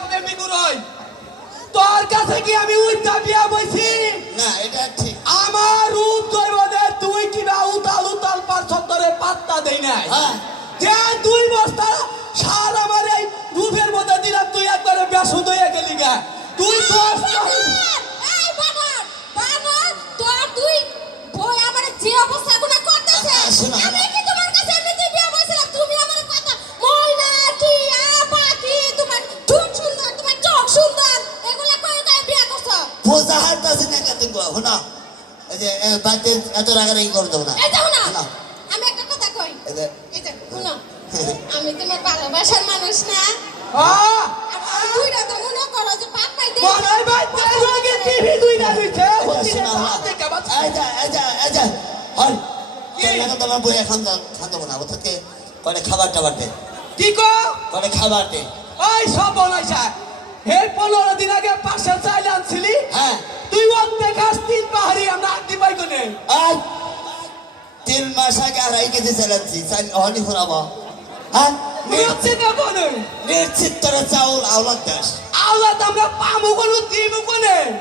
প্রেমিক রই তোর কাছে কি আমি উইটা বিয়া বইছি না এটা ঠিক আমার রূপ দৈবদের তুই কিবা উতাল উতাল পাঁচরে পাত্তা দেই নাই হ্যাঁ যে দুই বস্তা সার আমার এই রূপের মধ্যে দিলাম তুই একবারে বেসুদ হয়ে গেলি গা তুই দোষ এই বাবা বাবা তোর তুই বই আমার যে অবস্থাগুলো করতেছে শোনো। আমি কি তোমার কাছে এমনিতে বিয়ে বলছিলাম তুমি আমার কথা ময়না কি আপা কি তোমার ঠোঁট সুন্দর তোমার চোখ সুন্দর এগুলা কই কই বিয়ে করছো বোঝা হারতাছি না কত গো শোনো এই যে বাতে এত রাগারাগি করে দেবো না এই দেখো না শোনো, আমি একটা কথা কই এই যে এই যে শুনো আমি তোমার ভালোবাসার মানুষ না হ্যাঁ আমার দুইটা তো মনে করো যে পাপ পাই দে মনাই ভাই তাই রোগে টিভি দুই না দিছে হচ্ছে শোনো, না শোনো। দেখে বাচ্চা এই যে হল কি? তোর লাগা তোমার বই এখন খান দেবো না ওদেরকে কয়টা খাবার টাবার দে কি কো কয়টা খাবার দে ওই সব বলাইছা হে 15 দিন আগে পাশে চাইলে আনছিলি হ্যাঁ তুই ওতে খাস তিন পাহাড়ি আমরা আদি পাই কোনে আজ 3 মাস আগে 2.5 কেজি চালাচ্ছি চাল অহনি ফুরাবো হ্যাঁ নিচ্ছে না বলে নিশ্চিত তোরা চাউল আওলাদ দাস আওলাদ আমরা পামু কোন দিমু কোনে